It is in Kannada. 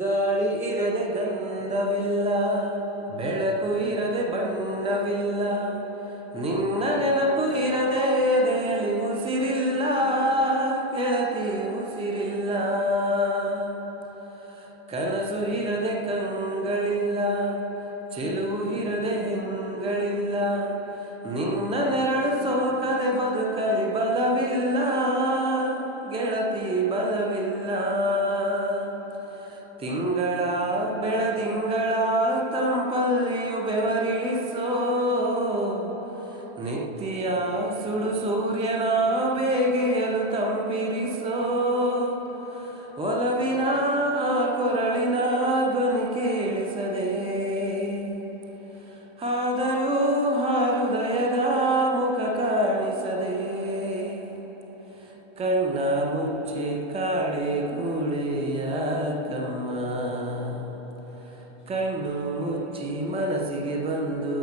ಗಾಳಿ ಇರದೆ ಗಂಧವಿಲ್ಲ, ಬೆಳಕು ಇರದೆ ಬಣ್ಣವಿಲ್ಲ, ನಿನ್ನ ನೆನಪು ಇರದೆ ಎದೆಯಲ್ಲಿ ಉಸಿರಿಲ್ಲ, ಗೆಳತಿ ಉಸಿರಿಲ್ಲ. ಕನಸು ಇರದೆ ಕಂಗಳಿಲ್ಲ, ಚೆಲುವು ಇರದೆ ಹೆಂಗಳಿಲ್ಲ, ನಿನ್ನ ನೆರಳು ಸೋಕದೆ ಬದುಕಲಿ ಬಲವಿಲ್ಲ, ಗೆಳತಿ ಬಲವಿಲ್ಲ. ತಿಂಗಳ ಬೆಳದಿಂಗಳ ತಂಪಲ್ಲಿಯು ಬೆವರಿಳಿಸೋ, ನಿತ್ಯ ಸುಡು ಸೂರ್ಯನ ಬೇಗೆಯಲು ತಂಪಿರಿಸೋ, ಒಲವಿನ ಕೊರಳಿನ ಧ್ವನಿ ಕೇಳಿಸದೆ, ಆದರೂ ಹೃದಯದ ಮುಖ ಕಾಣಿಸದೆ, ಕಣ್ಣ ಮುಚ್ಚಿ ಕಾಡೆ ಕಮ್ಮ, ಕಣ್ಣು ಮುಚ್ಚಿ ಮನಸ್ಸಿಗೆ ಬಂದು